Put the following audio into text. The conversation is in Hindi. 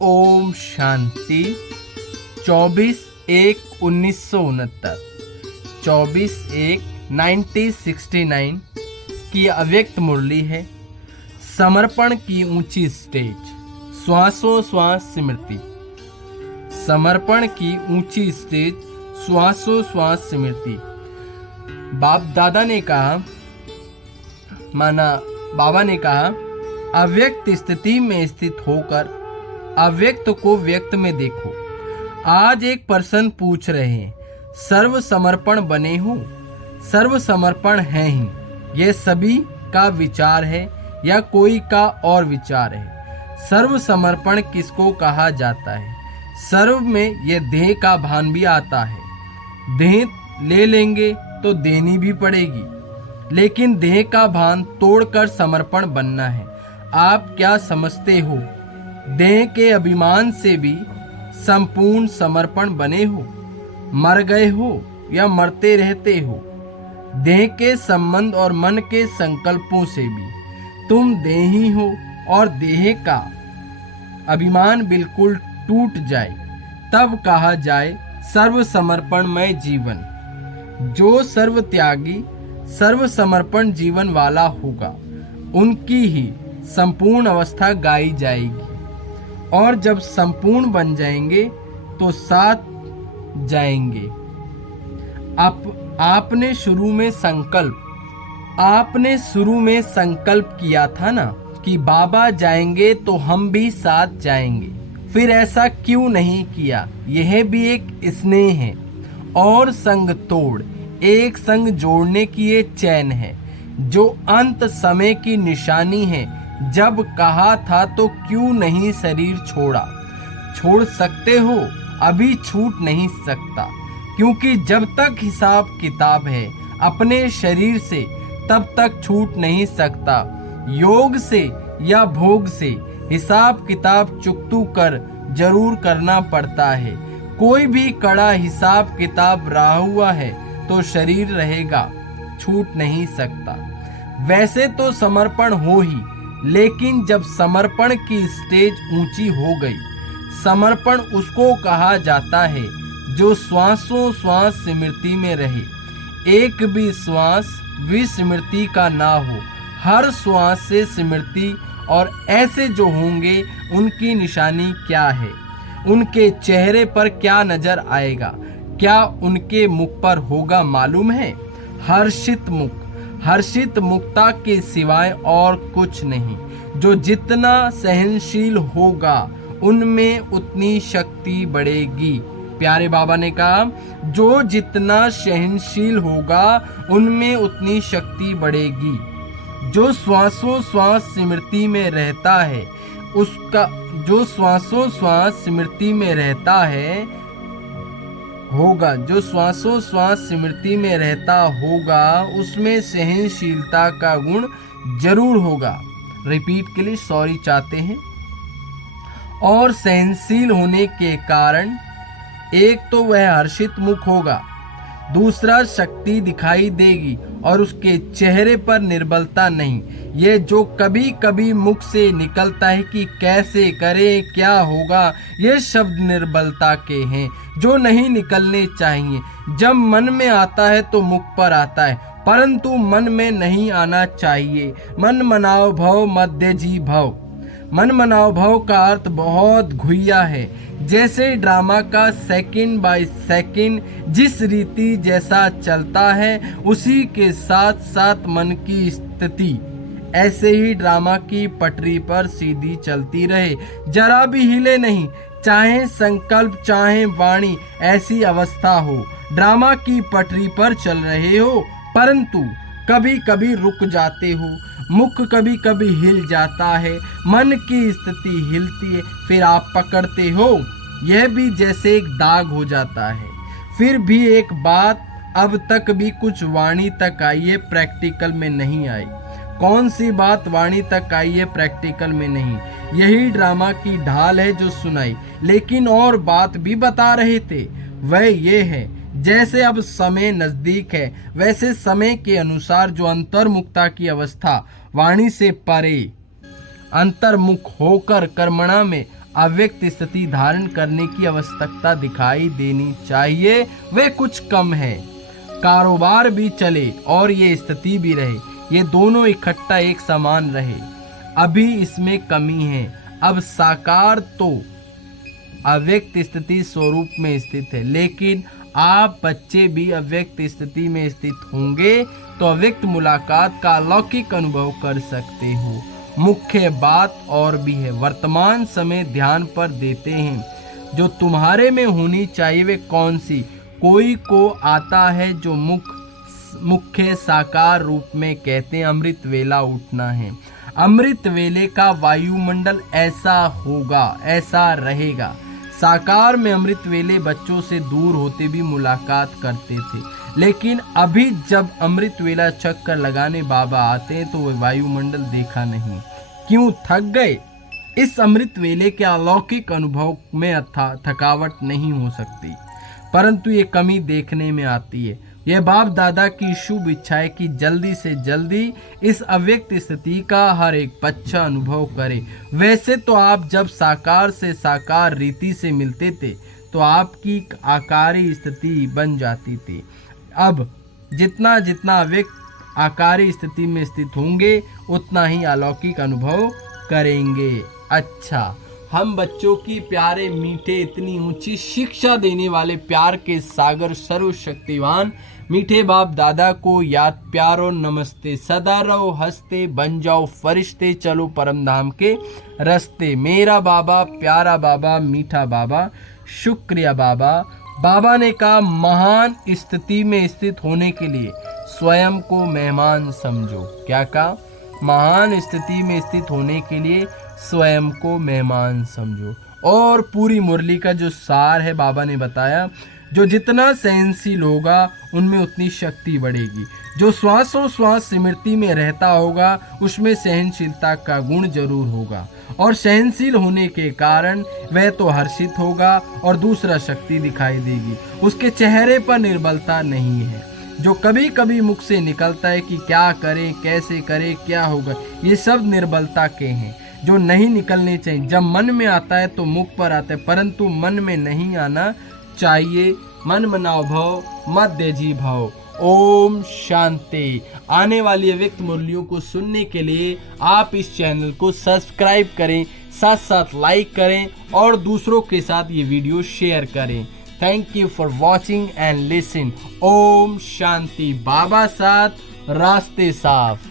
ओम शांति। 24/1/1969, 24/1/1969 की अव्यक्त मुरली है। समर्पण की ऊंची स्टेज, श्वासों श्वास स्मृति। समर्पण की ऊंची स्टेज, श्वासों श्वास स्मृति। बाप दादा ने कहा, माना बाबा ने कहा, अव्यक्त स्थिति में स्थित होकर अव्यक्त को व्यक्त में देखो। आज एक पर्सन पूछ रहे हैं, सर्व समर्पण बने हो? सर्व समर्पण है ही, यह सभी का विचार है या कोई का और विचार है? सर्व समर्पण किसको कहा जाता है? सर्व में यह देह का भान भी आता है। देह ले लेंगे तो देनी भी पड़ेगी, लेकिन देह का भान तोड़कर समर्पण बनना है। आप क्या समझते हो? देह के अभिमान से भी संपूर्ण समर्पण बने हो? मर गए हो या मरते रहते हो? देह के संबंध और मन के संकल्पों से भी तुम देही हो, और देह का अभिमान बिल्कुल टूट जाए तब कहा जाए सर्व समर्पणमय जीवन। जो सर्व त्यागी सर्व समर्पण जीवन वाला होगा, उनकी ही संपूर्ण अवस्था गाई जाएगी, और जब संपूर्ण बन जाएंगे तो साथ जाएंगे। आपने शुरू में संकल्प किया था ना कि बाबा जाएंगे तो हम भी साथ जाएंगे। फिर ऐसा क्यों नहीं किया? यह भी एक स्नेह है और संग तोड़, एक संग जोड़ने की ये चैन है, जो अंत समय की निशानी है। जब कहा था तो क्यों नहीं शरीर छोड़ा? छोड़ सकते हो, अभी छूट नहीं सकता, क्योंकि जब तक हिसाब किताब है अपने शरीर से, तब तक छूट नहीं सकता। योग से या भोग से हिसाब किताब चुकतू कर जरूर करना पड़ता है। कोई भी कड़ा हिसाब किताब रहा हुआ है तो शरीर रहेगा, छूट नहीं सकता। वैसे तो समर्पण हो ही, लेकिन जब समर्पण की स्टेज ऊंची हो गई, समर्पण उसको कहा जाता है जो श्वासों श्वास स्मृति में रहे। एक भी श्वास विस्मृति का ना हो, हर श्वास से स्मृति। और ऐसे जो होंगे उनकी निशानी क्या है? उनके चेहरे पर क्या नजर आएगा? क्या उनके मुख पर होगा मालूम है? हर्षित मुख, हर्षित मुक्ता के सिवाय और कुछ नहीं। जो जितना सहनशील होगा उनमें उतनी शक्ति बढ़ेगी। प्यारे बाबा ने कहा, जो जितना सहनशील होगा उनमें उतनी शक्ति बढ़ेगी। जो श्वासों श्वास स्मृति में रहता है, उसका जो श्वासों श्वास स्मृति में रहता है होगा, जो श्वासों श्वास स्मृति में रहता होगा, उसमें सहनशीलता का गुण जरूर होगा। रिपीट के लिए सॉरी चाहते हैं। और सहनशील होने के कारण एक तो वह हर्षित मुख होगा, दूसरा शक्ति दिखाई देगी और उसके चेहरे पर निर्बलता नहीं। ये जो कभी कभी मुख से निकलता है कि कैसे करें, क्या होगा, ये शब्द निर्बलता के हैं जो नहीं निकलने चाहिए। जब मन में आता है तो मुख पर आता है, परंतु मन में नहीं आना चाहिए। मन मनाओ भव मध्य जी भव। मन मनाओ भव का अर्थ बहुत घुइया है। जैसे ड्रामा का सेकंड बाय सेकंड जिस रीति जैसा चलता है, उसी के साथ साथ मन की स्थिति ऐसे ही ड्रामा की पटरी पर सीधी चलती रहे, जरा भी हिले नहीं। चाहे संकल्प चाहे वाणी ऐसी अवस्था हो, ड्रामा की पटरी पर चल रहे हो, परंतु कभी कभी रुक जाते हो। मुख कभी कभी हिल जाता है, मन की स्थिति हिलती है, फिर आप पकड़ते हो। यह भी जैसे एक दाग हो जाता है। फिर भी एक बात अब तक भी कुछ वाणी तक आई है, प्रैक्टिकल में नहीं आई। कौन सी बात वाणी तक आई है, प्रैक्टिकल में नहीं? यही ड्रामा की ढाल है जो सुनाई, लेकिन और बात भी बता रहे थे। वह ये है, जैसे अब समय नजदीक है, वैसे समय के अनुसार जो अंतर्मुखता की अवस्था वाणी से परे अंतर्मुख होकर कर्मणा में अव्यक्त स्थिति धारण करने की आवश्यकता दिखाई देनी चाहिए, वे कुछ कम है। कारोबार भी चले और ये स्थिति भी रहे, ये दोनों इकट्ठा एक समान रहे, अभी इसमें कमी है। अब साकार तो अव्यक्त स्थिति स्वरूप में स्थित है, लेकिन आप बच्चे भी अव्यक्त स्थिति में स्थित होंगे तो अव्यक्त मुलाकात का अलौकिक अनुभव कर सकते हो। मुख्य बात और भी है, वर्तमान समय ध्यान पर देते हैं जो तुम्हारे में होनी चाहिए वे कौन सी। कोई को आता है जो मुख्य साकार रूप में कहते हैं अमृत वेला उठना है। अमृत वेले का वायुमंडल ऐसा होगा, ऐसा रहेगा। साकार में अमृत वेले बच्चों से दूर होते भी मुलाकात करते थे, लेकिन अभी जब अमृत वेला चक्कर लगाने बाबा आते हैं तो वे वायुमंडल देखा नहीं। क्यों? थक गए। इस अमृत वेले के अलौकिक अनुभव में थकावट नहीं हो सकती, परंतु ये कमी देखने में आती है। यह बाप दादा की शुभ इच्छा है कि जल्दी से जल्दी इस अव्यक्त स्थिति का हर एक बच्चा अनुभव करे। वैसे तो आप जब साकार से साकार रीति से मिलते थे तो आपकी आकारी स्थिति बन जाती थी। अब जितना जितना अव्यक्त आकारी स्थिति में स्थित होंगे उतना ही अलौकिक अनुभव करेंगे। अच्छा, हम बच्चों की प्यारे मीठे इतनी ऊंची शिक्षा देने वाले प्यार के सागर सर्वशक्तिवान मीठे बाप दादा को याद प्यार और नमस्ते। सदा रहो हंसते, बन जाओ फरिश्ते, चलो परम धाम के रास्ते। मेरा बाबा, प्यारा बाबा, मीठा बाबा, शुक्रिया बाबा। बाबा ने कहा महान स्थिति में स्थित होने के लिए स्वयं को मेहमान समझो। क्या कहा? महान स्थिति में स्थित होने के लिए स्वयं को मेहमान समझो। और पूरी मुरली का जो सार है बाबा ने बताया, जो जितना सहनशील होगा उनमें उतनी शक्ति बढ़ेगी। जो श्वासों श्वास स्मृति में रहता होगा उसमें सहनशीलता का गुण जरूर होगा, और सहनशील होने के कारण वह तो हर्षित होगा और दूसरा शक्ति दिखाई देगी। उसके चेहरे पर निर्बलता नहीं है। जो कभी कभी मुख से निकलता है कि क्या करें, कैसे करें, क्या होगा, ये सब निर्बलता के हैं जो नहीं निकलने चाहिए। जब मन में आता है तो मुख पर आता है, परंतु मन में नहीं आना चाहिए। मन मनाओ भव, मत देजी भाव। ओम शांति। आने वाली अव्यक्त मुरलियों को सुनने के लिए आप इस चैनल को सब्सक्राइब करें, साथ साथ लाइक करें और दूसरों के साथ ये वीडियो शेयर करें। Thank you for watching and listen. ओम शांति। बाबा साथ, रास्ते साफ।